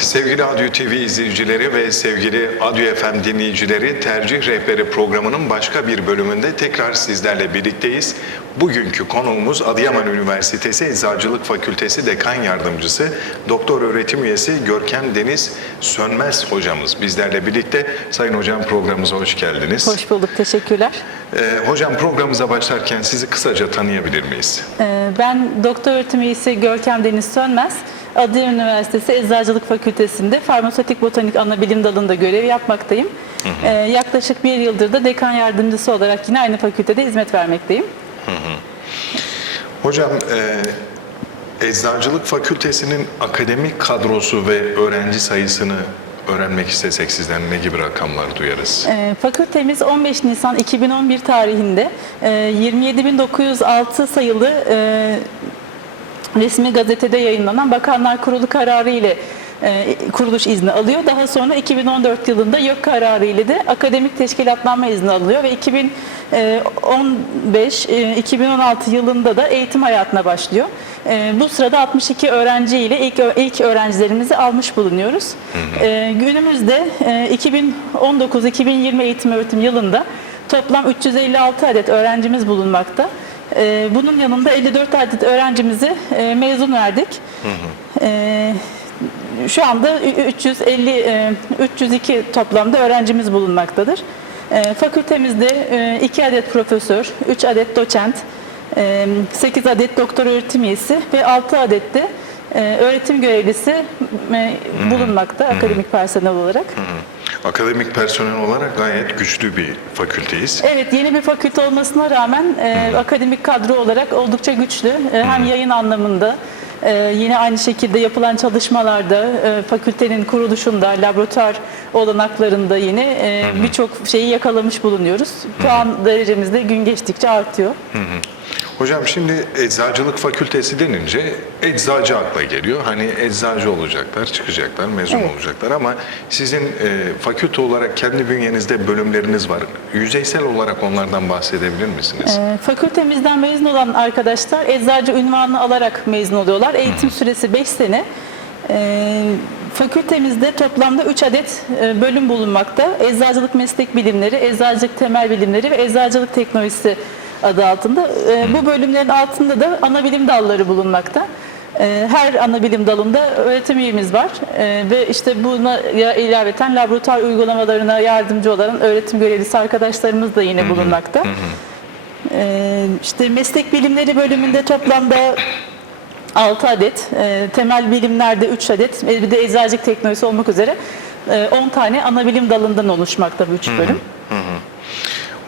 Sevgili Adyo TV izleyicileri ve sevgili Adyo FM dinleyicileri Tercih Rehberi programının başka bir bölümünde tekrar sizlerle birlikteyiz. Bugünkü konuğumuz Adıyaman Üniversitesi Eczacılık Fakültesi Dekan Yardımcısı Doktor Öğretim Üyesi Görkem Deniz Sönmez hocamız bizlerle birlikte. Sayın hocam programımıza hoş geldiniz. Hoş bulduk, teşekkürler. Ee, hocam programımıza başlarken sizi kısaca tanıyabilir miyiz? Ee, Ben doktor öğretim üyesi Görkem Deniz Sönmez. Adıyaman Üniversitesi Eczacılık Fakültesi'nde farmasötik botanik ana bilim dalında görev yapmaktayım. Ee, yaklaşık bir yıldır da dekan yardımcısı olarak yine aynı fakültede hizmet vermekteyim. Hocam, e, Eczacılık Fakültesinin akademik kadrosu ve öğrenci sayısını öğrenmek istesek sizden ne gibi rakamlar duyarız? Ee, Fakültemiz 15 Nisan 2011 tarihinde e, 27.906 sayılı e, resmi gazetede yayınlanan Bakanlar Kurulu kararı ile e, kuruluş izni alıyor. Daha sonra 2014 yılında YÖK kararı ile de akademik teşkilatlanma izni alıyor ve 2015-2016 yılında da eğitim hayatına başlıyor. E, Bu sırada 62 öğrenci ile ilk, ilk öğrencilerimizi almış bulunuyoruz. E, Günümüzde e, 2019-2020 eğitim öğretim yılında toplam 356 adet öğrencimiz bulunmakta. E, Bunun yanında 54 adet öğrencimizi e, mezun verdik. E, Şu anda 350 e, 302 toplamda öğrencimiz bulunmaktadır. E, Fakültemizde 2 adet profesör, 3 adet doçent, 8 adet doktor öğretim üyesi ve 6 adet de e, öğretim görevlisi e, bulunmakta akademik personel olarak. Akademik personel olarak gayet güçlü bir fakülteyiz. Evet yeni bir fakülte olmasına rağmen e, akademik kadro olarak oldukça güçlü. E, hem yayın anlamında e, yine aynı şekilde yapılan çalışmalarda e, fakültenin kuruluşunda, laboratuvar olanaklarında yine e, birçok şeyi yakalamış bulunuyoruz. Puan derecemiz de gün geçtikçe artıyor. Hocam şimdi Eczacılık Fakültesi denince eczacı akla geliyor. Hani eczacı olacaklar, çıkacaklar, mezun Evet. olacaklar ama sizin e, fakülte olarak kendi bünyenizde bölümleriniz var. Yüzeysel olarak onlardan bahsedebilir misiniz? E, Fakültemizden mezun olan arkadaşlar eczacı ünvanı alarak mezun oluyorlar. Eğitim süresi 5 sene. E, Fakültemizde toplamda 3 adet e, bölüm bulunmakta. Eczacılık meslek bilimleri, eczacılık temel bilimleri ve eczacılık teknolojisi adı altında. E, Bu bölümlerin altında da ana bilim dalları bulunmakta. E, Her ana bilim dalında öğretim üyemiz var E, ve işte buna ilaveten laboratuvar uygulamalarına yardımcı olan öğretim görevlisi arkadaşlarımız da yine bulunmakta. Ee, işte meslek bilimleri bölümünde toplamda 6 adet, e, temel bilimlerde 3 adet, e, bir de eczacılık teknolojisi olmak üzere e, 10 tane ana bilim dalından oluşmakta bu üç bölüm.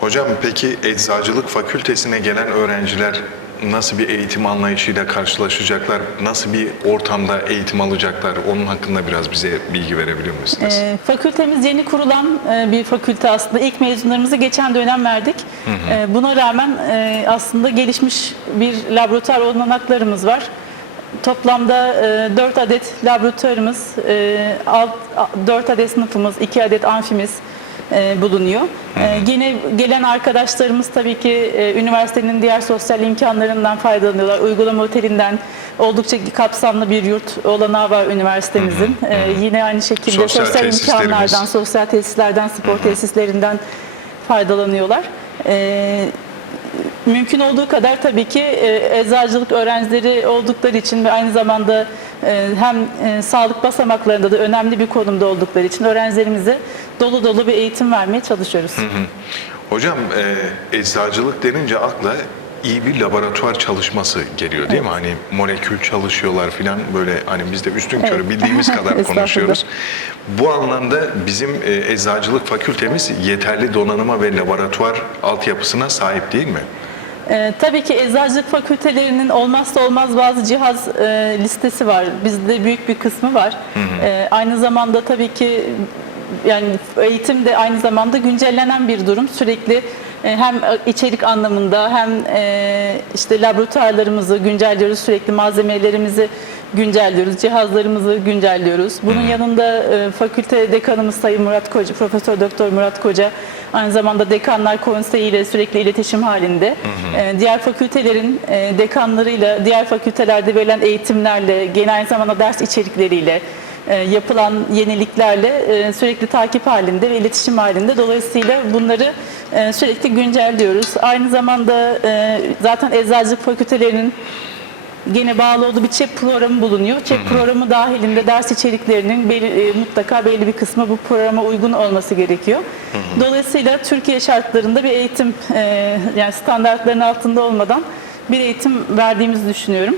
Hocam peki Eczacılık Fakültesine gelen öğrenciler nasıl bir eğitim anlayışıyla karşılaşacaklar? Nasıl bir ortamda eğitim alacaklar? Onun hakkında biraz bize bilgi verebilir misiniz? E, fakültemiz yeni kurulan e, bir fakülte aslında. İlk mezunlarımızı geçen dönem verdik. E, buna rağmen e, aslında gelişmiş bir laboratuvar olanaklarımız var. Toplamda 4 adet laboratuvarımız, 4 adet sınıfımız, 2 adet amfimiz e, bulunuyor. E, Yine gelen arkadaşlarımız tabii ki e, üniversitenin diğer sosyal imkanlarından faydalanıyorlar. Uygulama otelinden oldukça kapsamlı bir yurt olanağı var üniversitemizin. E, Yine aynı şekilde Sosyal sosyal, imkanlardan, sosyal tesislerden, spor tesislerinden faydalanıyorlar. E, mümkün olduğu kadar tabii ki e, eczacılık öğrencileri oldukları için ve aynı zamanda e, hem e, sağlık basamaklarında da önemli bir konumda oldukları için öğrencilerimize dolu dolu bir eğitim vermeye çalışıyoruz. Hocam e, eczacılık denince akla iyi bir laboratuvar çalışması geliyor değil mi? Hani molekül çalışıyorlar filan böyle hani biz de üstün körü Evet. bildiğimiz kadar konuşuyoruz. Bu anlamda bizim e, eczacılık fakültemiz yeterli donanıma ve laboratuvar altyapısına sahip değil mi? Ee, tabii ki eczacılık fakültelerinin olmazsa olmaz bazı cihaz e, listesi var. Bizde büyük bir kısmı var. Ee, aynı zamanda tabii ki yani eğitim de aynı zamanda güncellenen bir durum. Sürekli e, hem içerik anlamında hem e, işte laboratuvarlarımızı güncelliyoruz, sürekli malzemelerimizi güncelliyoruz, cihazlarımızı güncelliyoruz. Bunun yanında e, fakülte dekanımız Sayın Murat Koca, Profesör Doktor Murat Koca aynı zamanda dekanlar konseyi ile sürekli iletişim halinde. Diğer fakültelerin dekanlarıyla, diğer fakültelerde verilen eğitimlerle, gene aynı zamanda ders içerikleriyle yapılan yeniliklerle e, sürekli takip halinde ve iletişim halinde. Dolayısıyla bunları e, sürekli güncelliyoruz. Aynı zamanda e, zaten eczacılık fakültelerinin gene bağlı olduğu bir ÇEP programı bulunuyor. ÇEP programı dahilinde ders içeriklerinin belli- e, mutlaka belli bir kısmı bu programa uygun olması gerekiyor. Dolayısıyla Türkiye şartlarında bir eğitim e, yani standartların altında olmadan bir eğitim verdiğimizi düşünüyorum.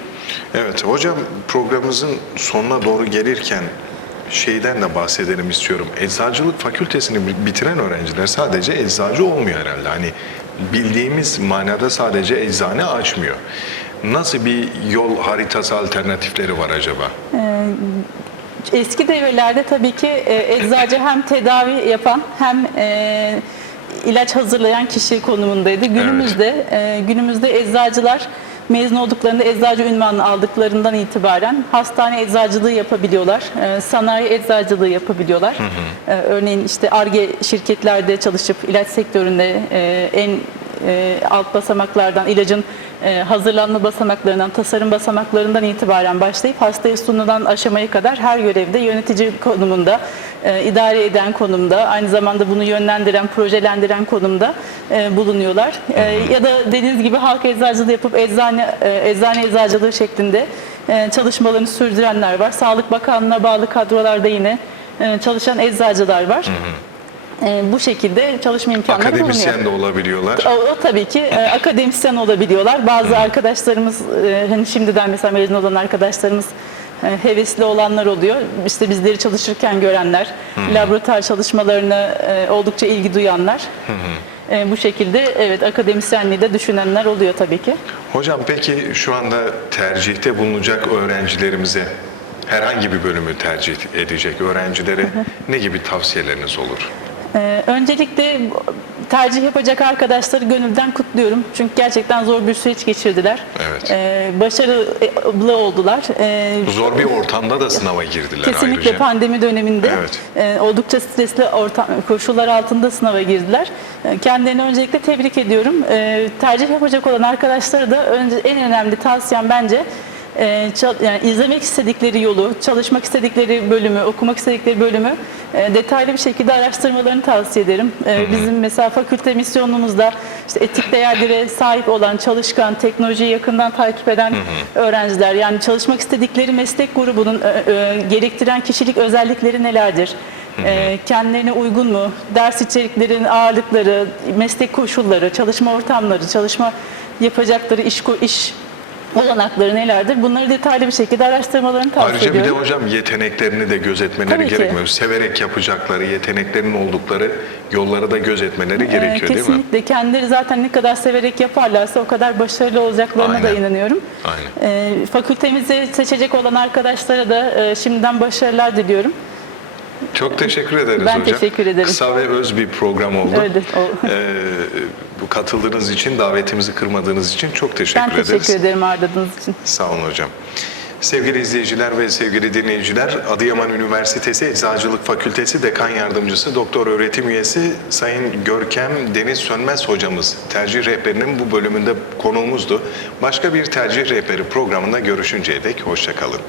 Evet hocam programımızın sonuna doğru gelirken şeyden de bahsedelim istiyorum. Eczacılık fakültesini bi- bitiren öğrenciler sadece eczacı olmuyor herhalde. Hani bildiğimiz manada sadece eczane açmıyor. Nasıl bir yol haritası alternatifleri var acaba? Eski devirlerde tabii ki e, eczacı hem tedavi yapan hem e, ilaç hazırlayan kişi konumundaydı. Günümüzde e, günümüzde eczacılar mezun olduklarında eczacı ünvanını aldıklarından itibaren hastane eczacılığı yapabiliyorlar, e, sanayi eczacılığı yapabiliyorlar. E, örneğin işte ARGE şirketlerde çalışıp ilaç sektöründe e, en e, alt basamaklardan ilacın e, hazırlanma basamaklarından, tasarım basamaklarından itibaren başlayıp hastaya sunulan aşamaya kadar her görevde yönetici konumunda, e, idare eden konumda, aynı zamanda bunu yönlendiren, projelendiren konumda e, bulunuyorlar. E, ya da dediğiniz gibi halk eczacılığı yapıp eczane, e, eczane eczacılığı şeklinde e, çalışmalarını sürdürenler var. Sağlık Bakanlığı'na bağlı kadrolarda yine e, çalışan eczacılar var. E, bu şekilde çalışma imkanları bulunuyor. Akademisyen de olabiliyorlar. O, o tabii ki e, akademisyen olabiliyorlar. Bazı arkadaşlarımız e, hani şimdiden mesela mezun olan arkadaşlarımız hevesli olanlar oluyor. İşte bizleri çalışırken görenler, laboratuvar çalışmalarına e, oldukça ilgi duyanlar. E, bu şekilde evet akademisyenliği de düşünenler oluyor tabii ki. Hocam peki şu anda tercihte bulunacak öğrencilerimize herhangi bir bölümü tercih edecek öğrencilere ne gibi tavsiyeleriniz olur? Ee, öncelikle tercih yapacak arkadaşları gönülden kutluyorum. Çünkü gerçekten zor bir süreç geçirdiler. Evet. Ee, başarılı oldular. Ee, Zor bir ortamda da sınava girdiler Kesinlikle ayrıca. pandemi döneminde Evet. e, oldukça stresli ortam, koşullar altında sınava girdiler. E, kendilerini öncelikle tebrik ediyorum. E, tercih yapacak olan arkadaşlara da önce en önemli tavsiyem bence e, yani izlemek istedikleri yolu, çalışmak istedikleri bölümü, okumak istedikleri bölümü e, detaylı bir şekilde araştırmalarını tavsiye ederim. E, bizim mesela fakülte misyonumuzda işte etik değerlere sahip olan, çalışkan, teknolojiyi yakından takip eden öğrenciler yani çalışmak istedikleri meslek grubunun e, e, gerektiren kişilik özellikleri nelerdir? E, kendilerine uygun mu? Ders içeriklerin ağırlıkları, meslek koşulları, çalışma ortamları, çalışma yapacakları iş iş olanakları nelerdir? Bunları detaylı bir şekilde araştırmalarını tavsiye Ayrıca bir de ediyorum. hocam yeteneklerini de gözetmeleri Tabii ki. gerekmiyor. Severek yapacakları, yeteneklerinin oldukları yolları da gözetmeleri Ee, gerekiyor değil mi? Kesinlikle. Kendileri zaten ne kadar severek yaparlarsa o kadar başarılı olacaklarına da Aynen. inanıyorum. Aynen. Ee, fakültemizi seçecek olan arkadaşlara da e, şimdiden başarılar diliyorum. Çok teşekkür ederiz Ben hocam. teşekkür ederim. Kısa ve öz bir program oldu. Öyle, o- Ee, katıldığınız için, davetimizi kırmadığınız için çok teşekkür Ben ederiz. teşekkür ederim ağırladığınız için. Sağ olun hocam. Sevgili izleyiciler ve sevgili dinleyiciler, Adıyaman Üniversitesi Eczacılık Fakültesi Dekan Yardımcısı Doktor Öğretim Üyesi Sayın Görkem Deniz Sönmez hocamız tercih rehberinin bu bölümünde konuğumuzdu. Başka bir tercih rehberi programında görüşünceye dek hoşçakalın.